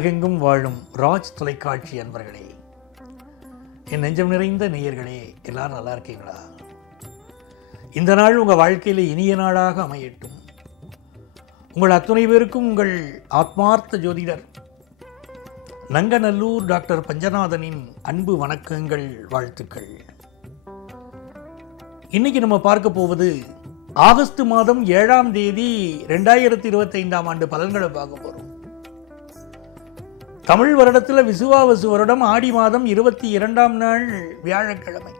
உலகெங்கும் வாழும் ராஜ் தொலைக்காட்சி அன்பர்களே என் நெஞ்சம் நிறைந்த நேயர்களே எல்லாரும் நல்லா இருக்கீங்களா? இந்த நாள் உங்கள் வாழ்க்கையில் இனிய நாளாக அமையட்டும். உங்கள் அத்துணை பேருக்கும் உங்கள் ஆத்மார்த்த ஜோதிடர் நங்கநல்லூர் டாக்டர் பஞ்சநாதனின் அன்பு வணக்கங்கள் வாழ்த்துக்கள். இன்னைக்கு நம்ம பார்க்க போவது ஆகஸ்ட் மாதம் ஏழாம் தேதி ரெண்டாயிரத்தி இருபத்தைந்தாம் ஆண்டு பலன்களை பார்க்க போகிறோம் தமிழ் வருடத்தில் விசுவாவசு வருடம் ஆடி மாதம் இருபத்தி இரண்டாம் நாள் வியாழக்கிழமை.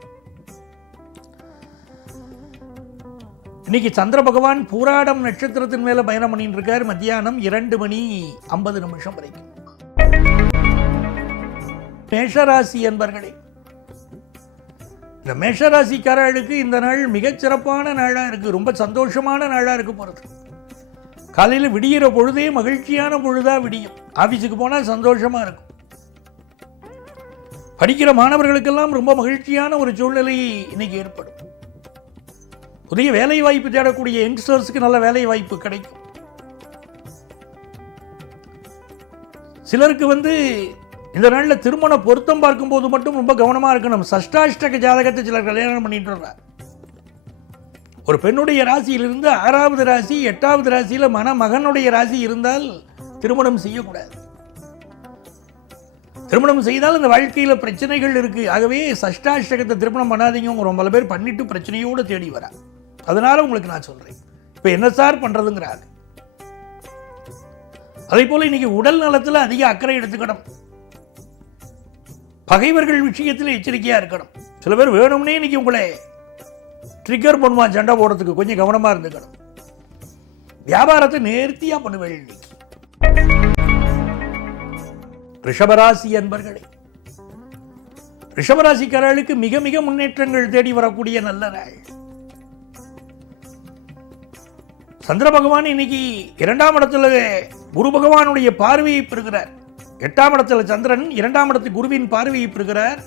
இன்னைக்கு சந்திர பகவான் பூராடம் நட்சத்திரத்தின் மேல பயணம் பண்ணிட்டு இருக்கார் மத்தியானம் இரண்டு மணி ஐம்பது நிமிஷம் வரைக்கும். மேஷராசி என்பர்களே இந்த மேஷராசிக்காரர்களுக்கு இந்த நாள் மிகச்சிறப்பான நாளாக இருக்கு. ரொம்ப சந்தோஷமான நாளாக இருக்கு போகிறது காலையில் விடியிற பொழுதே மகிழ்ச்சியான பொழுதா விடியும். ஆஃபீஸுக்கு போனால் சந்தோஷமாக இருக்கும். படிக்கிற மாணவர்களுக்கெல்லாம் ரொம்ப மகிழ்ச்சியான ஒரு சூழ்நிலை இன்னைக்கு ஏற்படும். புதிய வேலை வாய்ப்பு தேடக்கூடிய யங்ஸ்டர்ஸுக்கு நல்ல வேலை வாய்ப்பு கிடைக்கும். சிலருக்கு வந்து இந்த நாளில் திருமண பொருத்தம் பார்க்கும்போது மட்டும் ரொம்ப கவனமாக இருக்கணும். சஷ்டாஷ்டக ஜாதகத்தை சிலர் கல்யாணம் பண்ணிட்டு ஒரு பெண்ணுடைய ராசியிலிருந்து ஆறாவது ராசி எட்டாவது ராசியில் மணமகனுடைய ராசி இருந்தால் திருமணம் செய்யக்கூடாது. திருமணம் செய்தால் இந்த வாழ்க்கையில் பிரச்சனைகள் இருக்கு. ஆகவே சஷ்டாஷ்டகத்தை திருமணம் பண்ணாதீங்க. உங்க ரொம்ப பல பேர் பண்ணிட்டு பிரச்சனையோடு தேடி வரா. அதனால உங்களுக்கு நான் சொல்றேன். இப்போ என்ன சார் பண்றதுங்கிறாங்க அதே போல இன்னைக்கு உடல் நலத்தில் அதிக அக்கறை எடுத்துக்கணும். பகைவர்கள் விஷயத்தில் எச்சரிக்கையா இருக்கணும். சில பேர் வேணும்னே இன்னைக்கு உங்களை ட்ரிகர் பண்ணுவான் சண்டை போடுறதுக்கு. கொஞ்சம் கவனமா இருந்துக்கணும். வியாபாரத்தை நேர்த்தியா பண்ணுவேன் இன்னைக்கு. ரிஷபராசி அன்பர்களே ரிஷபராசிக்காரர்களுக்கு மிக மிக முன்னேற்றங்கள் தேடி வரக்கூடிய நல்ல நாள். சந்திர பகவான் இன்னைக்கு இரண்டாம் இடத்துல குரு பகவானுடைய பார்வையை பெறுகிறார். எட்டாம் இடத்துல சந்திரன் இரண்டாம் இடத்து குருவின் பார்வையை பெறுகிறார்.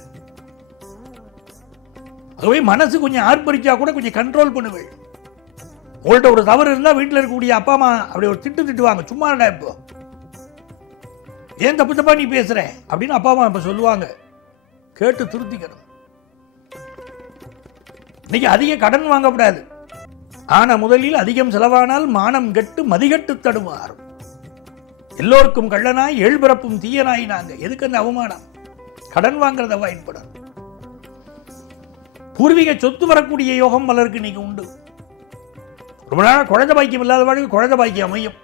ஆகவே மனசு கொஞ்சம் ஆர்ப்பரிச்சா கூட கொஞ்சம் கண்ட்ரோல் பண்ணுவேன். உங்கள்ட்ட ஒரு தவறு இருந்தால் வீட்டில் இருக்கக்கூடிய அப்பா அம்மா அப்படி ஒரு திட்டு திட்டுவாங்க. சும்மா இப்போ. ஏன் தப்பு தப்பா நீ பேசுற? அப்படின்னு அப்பா அம்மா இப்ப சொல்லுவாங்க. கேட்டு திருத்திக்கணும். இன்னைக்கு அதிக கடன் வாங்கக்கூடாது. ஆன முதலில் அதிகம் செலவானால் மானம் கெட்டு மதிகட்டு தடுமாறும். எல்லோருக்கும் கள்ளனாய் எழுபிறப்பும் தீயனாய் நாங்கள் எதுக்கு அந்த அவமானம்? கடன் வாங்குறத பயன்படும் பூர்வீக சொத்து வரக்கூடிய யோகம் பலருக்கு இன்னைக்கு உண்டு. ரொம்ப நாள் குழந்தை பாக்கியம் இல்லாத வாழ்க்கை குழந்தை பாக்கியம் அமையும்.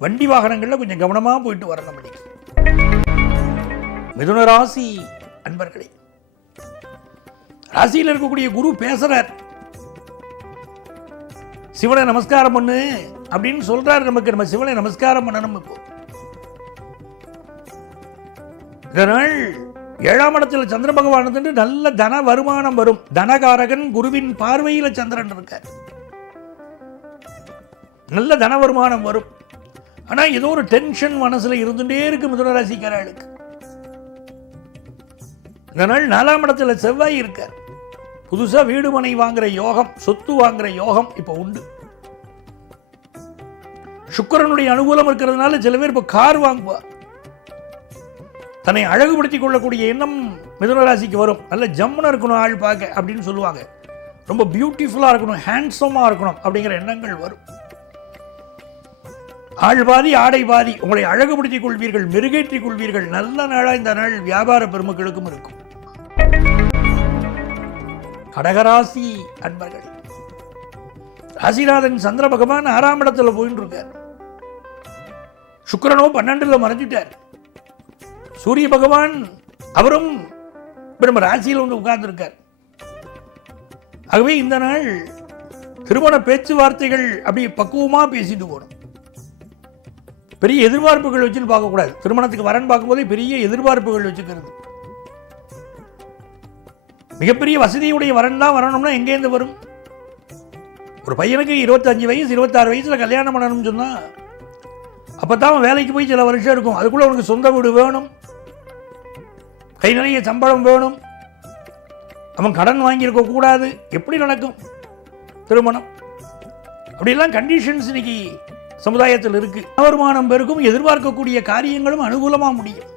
வண்டி வாகனங்களில் கொஞ்சம் கவனமாக போயிட்டு வரணும் இன்றைக்கி மிதுன ராசி அன்பர்களே ராசியில் இருக்கக்கூடிய குரு பேசுகிறார் சிவனை நமஸ்காரம் பண்ணு அப்படின்னு சொல்றாரு நமக்கு. நம்ம சிவனை நமஸ்காரம் பண்ணணும் இப்போ. இதனால் ஏழாம் இடத்துல சந்திர பகவான் நல்ல தன வருமானம் வரும். தனகாரகன் குருவின் பார்வையில் சந்திரன் இருக்கார் நல்ல தன வருமானம் வரும். ஆனா ஏதோ ஒரு டென்ஷன் மனசுல இருந்துட்டே இருக்கு மிதுனராசிக்காரர்களுக்கு. இந்த நாள் நாலாம் இடத்துல செவ்வாய் இருக்கார் புதுசா வீடு மனை வாங்குற யோகம் சொத்து வாங்குற யோகம் இப்போ உண்டு. சுக்கிரனுடைய அனுகூலம் இருக்கிறதுனால சில பேர் இப்போ கார் வாங்குவார். தன்னை அழகுபடுத்தி கொள்ளக்கூடிய எண்ணம் மிதுனராசிக்கு வரும். நல்ல ஜம்முன்னு இருக்கணும் ஆள் பார்க்க அப்படின்னு சொல்லுவாங்க. ரொம்ப பியூட்டிஃபுல்லா இருக்கணும் ஹேண்ட்ஸமா இருக்கணும் அப்படிங்கிற எண்ணங்கள் வரும். ஆள் பாதி ஆடை பாதி உங்களை அழகுபடுத்திக் கொள்வீர்கள் மெருகேற்றிக் கொள்வீர்கள். நல்ல நாளா இந்த நாள் வியாபார பெருமக்களுக்கும் இருக்கும். கடகராசி அன்பர்கள் ராசிநாதன் சந்திர பகவான் ஆறாம் இடத்துல போயிட்டு இருக்கார். சுக்கிரனோ பன்னெண்டுல மறைஞ்சிட்டார். சூரிய பகவான் அவரும் நம்ம ராசியில் வந்து உட்கார்ந்துருக்கார். ஆகவே இந்த நாள் திருமண பேச்சுவார்த்தைகள் அப்படி பக்குவமாக பேசிட்டு போகணும். பெரிய எதிர்பார்ப்புகள் வச்சுன்னு பார்க்கக்கூடாது. திருமணத்துக்கு வரன் பார்க்கும்போதே பெரிய எதிர்பார்ப்புகள் வச்சுக்கிறது. மிகப்பெரிய வசதியுடைய வரன் தான் வரணும்னா எங்கேருந்து வரும்? ஒரு பையனுக்கு இருபத்தஞ்சு வயசு இருபத்தாறு வயசில் கல்யாணம் பண்ணணும்னு சொன்னால் அப்பதான் அவன் வேலைக்கு போய் சில வருஷம் இருக்கும். அதுக்குள்ள அவனுக்கு சொந்த வீடு வேணும். கை நிறைய சம்பளம் வேணும். அவன் கடன் வாங்கியிருக்க கூடாது. எப்படி நடக்கும்? திருமணம். அப்படிலாம் கண்டிஷன்ஸ் இன்னைக்கு சமுதாயத்தில் இருக்கு. வருமானம் பெருக்கும் எதிர்பார்க்கக்கூடிய காரியங்களும் அனுகூலமா முடியும்.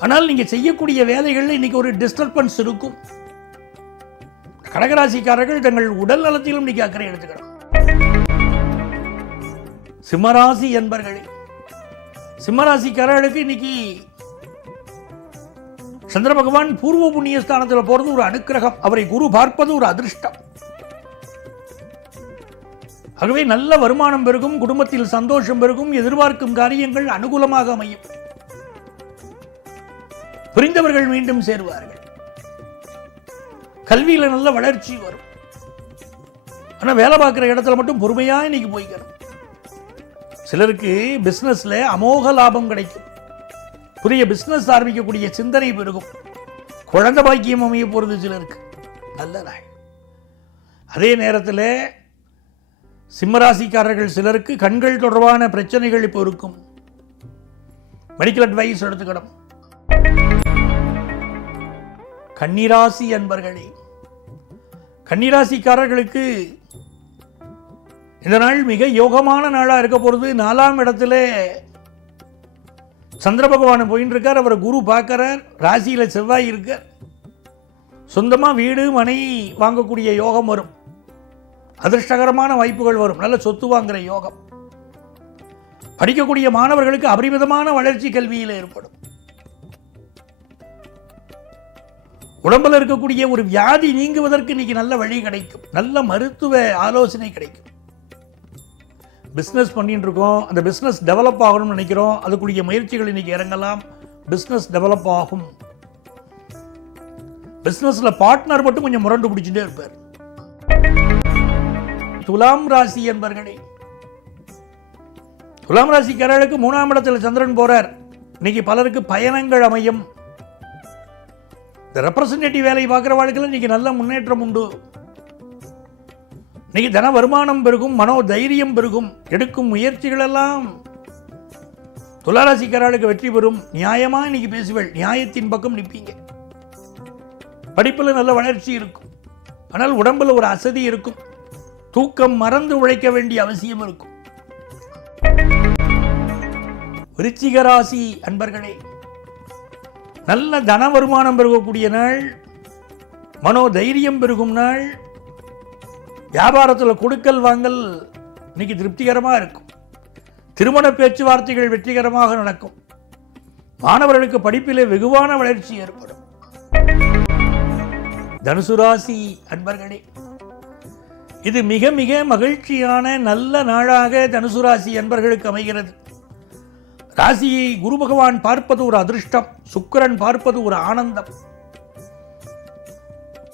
ஆனால் நீங்கள் செய்யக்கூடிய வேலைகளில் இன்னைக்கு ஒரு டிஸ்டர்பன்ஸ் இருக்கும். கடகராசிக்காரர்கள் தங்கள் உடல் நலத்திலும் இன்னைக்கு அக்கறை எடுத்துக்கணும். சிம்மராசி என்பர்களே சிம்மராசிக்காரர்களுக்கு இன்னைக்கு சந்திர பகவான் பூர்வ புண்ணிய ஸ்தானத்தில் போறது ஒரு அனுக்கிரகம். அவரை குரு பார்ப்பது ஒரு அதிர்ஷ்டம். ஆகவே நல்ல வருமானம் பெருகும் குடும்பத்தில் சந்தோஷம் பெருகும் எதிர்பார்க்கும் காரியங்கள் அனுகூலமாக அமையும். புரிந்தவர்கள் மீண்டும் சேருவார்கள். கல்வியில நல்ல வளர்ச்சி வரும். ஆனா வேலை பார்க்குற இடத்துல மட்டும் பொறுமையா இன்னைக்கு போய்க்கணும். சிலருக்கு பிஸ்னஸில் அமோக லாபம் கிடைக்கும். புதிய பிஸ்னஸ் ஆரம்பிக்கக்கூடிய சிந்தனை பெருகும். குழந்தை பாக்கியம் அமைய போகிறது சிலருக்கு. நல்ல நாள். அதே நேரத்தில் சிம்மராசிக்காரர்கள் சிலருக்கு கண்கள் தொடர்பான பிரச்சனைகள் இப்போ இருக்கும். மெடிக்கல் அட்வைஸ் எடுத்துக்கணும். கன்னிராசி அன்பர்களே கன்னிராசிக்காரர்களுக்கு இந்த நாள் மிக யோகமான நாளாக இருக்க போகிறது நாலாம் இடத்துல சந்திர பகவான் போயின்னு இருக்கார் அவரை குரு பார்க்குறார் ராசியில் செவ்வாய் இருக்கார். சொந்தமாக வீடு மனை வாங்கக்கூடிய யோகம் வரும். அதிர்ஷ்டகரமான வாய்ப்புகள் வரும். நல்ல சொத்து வாங்குகிற யோகம். படிக்கக்கூடிய மாணவர்களுக்கு அபரிமிதமான வளர்ச்சி கல்வியில் ஏற்படும். உடம்புல இருக்கக்கூடிய ஒரு வியாதி நீங்குவதற்கு இன்னைக்கு நல்ல வழி கிடைக்கும். நல்ல மருத்துவ ஆலோசனை கிடைக்கும். பிஸ்னஸ் பண்ணிட்டு இருக்கோம் அந்த பிஸ்னஸ் டெவலப் ஆகணும்னு நினைக்கிறோம். அதுக்குரிய முயற்சிகள் இன்னைக்கு இறங்கலாம். பிஸ்னஸ் டெவலப் ஆகும். பிஸ்னஸில் பார்ட்னர் மட்டும் கொஞ்சம் முரண்டு பிடிச்சிட்டே இருப்பார். துலாம் ராசி என்பர்களே. துலாம் ராசிக்காரர்களுக்கு மூணாம் இடத்துல சந்திரன் போறார். இன்னைக்கு பலருக்கு பயணங்கள் அமையும். இந்த ரெப்ரசன்டேட்டிவ் வேலை பார்க்குற வாழ்க்கையில் இன்னைக்கு நல்ல முன்னேற்றம் உண்டு. இன்னைக்கு தன வருமானம் பெருகும் மனோ தைரியம் பெருகும் எடுக்கும் முயற்சிகள் எல்லாம் துளாராசிக்காரர்களுக்கு வெற்றி பெறும். நியாயமா இன்னைக்கு பேசுவேள். நியாயத்தின் பக்கம் நிற்பீங்க. படிப்பில் நல்ல வளர்ச்சி இருக்கும். ஆனால் உடம்புல ஒரு அசதி இருக்கும். தூக்கம் மறந்து உழைக்க வேண்டிய அவசியம் இருக்கும். விருச்சிக ராசி அன்பர்களே நல்ல தன வருமானம் பெருகக்கூடிய நாள் மனோ தைரியம் பெருகும் நாள் வியாபாரத்தில் கொடுக்கல் வாங்கல் இன்னைக்கு திருப்திகரமாக இருக்கும். திருமண பேச்சுவார்த்தைகள் வெற்றிகரமாக நடக்கும். மாணவர்களுக்கு படிப்பிலே வெகுவான வளர்ச்சி ஏற்படும். தனுசு ராசி அன்பர்களே இது மிக மிக மகிழ்ச்சியான நல்ல நாளாக தனுசு ராசி அன்பர்களுக்கு அமைகிறது. ராசியை குரு பகவான் பார்ப்பது ஒரு அதிர்ஷ்டம் சுக்கிரன் பார்ப்பது ஒரு ஆனந்தம்.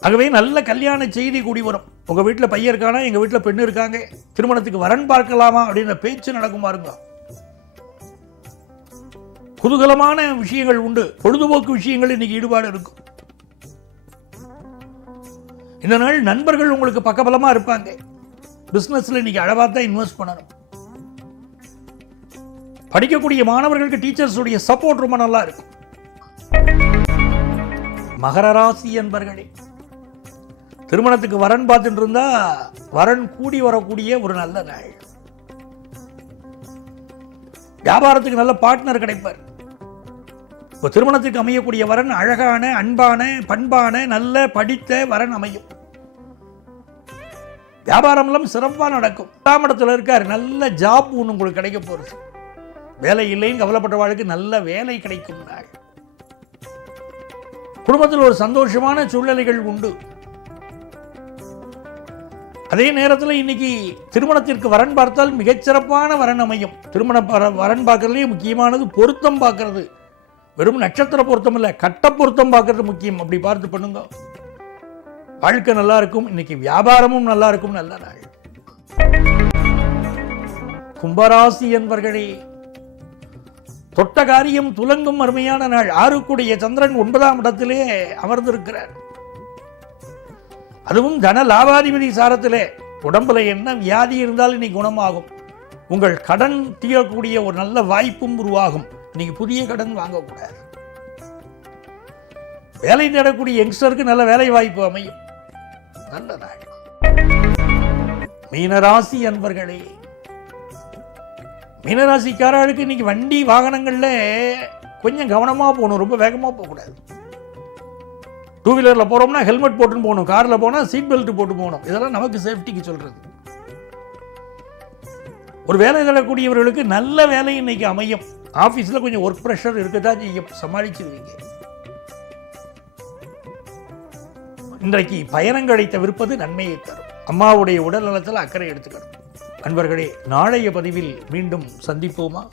ஆகவே நல்ல கல்யாண செய்தி கூடி வரும். உங்க வீட்டில் பையன் இருக்கானா? எங்க வீட்டில் பெண்ணு இருக்காங்க. திருமணத்துக்கு வரன் பார்க்கலாமா? அப்படின்ற பேச்சு நடக்கும் பாருங்க. குதூகலமான விஷயங்கள் உண்டு. பொழுதுபோக்கு விஷயங்கள் இன்னைக்கு ஈடுபாடு இருக்கும். இந்த நாள் நண்பர்கள் உங்களுக்கு பக்கபலமா இருப்பாங்க. பிசினஸ்ல இன்னைக்கு அழகா தான் இன்வெஸ்ட் பண்ணணும். படிக்கக்கூடிய மாணவர்களுக்கு டீச்சர்ஸ் உடைய சப்போர்ட் ரொம்ப நல்லா இருக்கும். மகர ராசி என்பர்களே திருமணத்துக்கு வரன் பார்த்துட்டு இருந்தா வரன் கூடி வரக்கூடிய ஒரு நல்ல நாள். வியாபாரத்துக்கு நல்ல பார்ட்னர் கிடைப்பார். இப்போ திருமணத்துக்கு அமையக்கூடிய வரன் அழகான அன்பான பண்பான நல்ல படித்த வரன் அமையும். வியாபாரம்லாம் சிறப்பாக நடக்கும். எட்டாம் இடத்துல இருக்கார் நல்ல ஜாப் ஒன்று உங்களுக்கு கிடைக்க போகிறது வேலை இல்லைன்னு கவலைப்பட்டவாளுக்கு நல்ல வேலை கிடைக்கும் நாள். குடும்பத்தில் ஒரு சந்தோஷமான சூழ்நிலைகள் உண்டு. அதே நேரத்தில் இன்னைக்கு திருமணத்திற்கு வரன் பார்த்தால் மிகச்சிறப்பான வரன் அமையும். திருமண வரன் பார்க்கறதுலேயே முக்கியமானது பொருத்தம் பார்க்கறது. வெறும் நட்சத்திர பொருத்தம் இல்லை கட்ட பொருத்தம் பார்க்கறது முக்கியம். அப்படி பார்த்து பண்ணுங்க. வாழ்க்கை நல்லா இருக்கும் இன்னைக்கு வியாபாரமும் நல்லா இருக்கும் நல்ல நாள். கும்பராசி என்பர்களே தொட்ட காரியம் துலங்கும் அருமையான நாள். ஆறுக்குடைய சந்திரன் ஒன்பதாம் இடத்திலே அமர்ந்திருக்கிறார். அதுவும் தன லாபாதிபதி சாரத்திலே. உடம்புல என்ன வியாதி இருந்தாலும் இன்னைக்கு குணமாகும். உங்கள் கடன் தீரக்கூடிய ஒரு நல்ல வாய்ப்பும் உருவாகும். நீங்க புதிய கடன் வாங்கக்கூடாது. வேலை தேடக்கூடிய யங்ஸ்டருக்கு நல்ல வேலை வாய்ப்பு அமையும். நல்ல நாள். மீனராசி அன்பர்களே மீனராசிக்காரர்களுக்கு இன்னைக்கு வண்டி வாகனங்களில் கொஞ்சம் கவனமாக போகணும். ரொம்ப வேகமாக போகக்கூடாது. டூ வீலரில் போகிறோம்னா ஹெல்மெட் போட்டுன்னு போகணும். காரில் போனால் சீட் பெல்ட் போட்டு போகணும். இதெல்லாம் நமக்கு சேஃப்டிக்கு சொல்கிறது ஒரு வேலை தரக்கூடியவர்களுக்கு நல்ல வேலை இன்னைக்கு அமையும். ஆஃபீஸில் கொஞ்சம் ஒர்க் ப்ரெஷர் இருக்கதா நீங்கள் சமாளிச்சிருவீங்க. இன்றைக்கு பயணங்களை தவிர்ப்பது நன்மையை தரும். அம்மாவுடைய உடல் நலத்தில் அக்கறை எடுத்துக்கணும். அன்பர்களே நாளைய பதிவில் மீண்டும் சந்திப்போமா?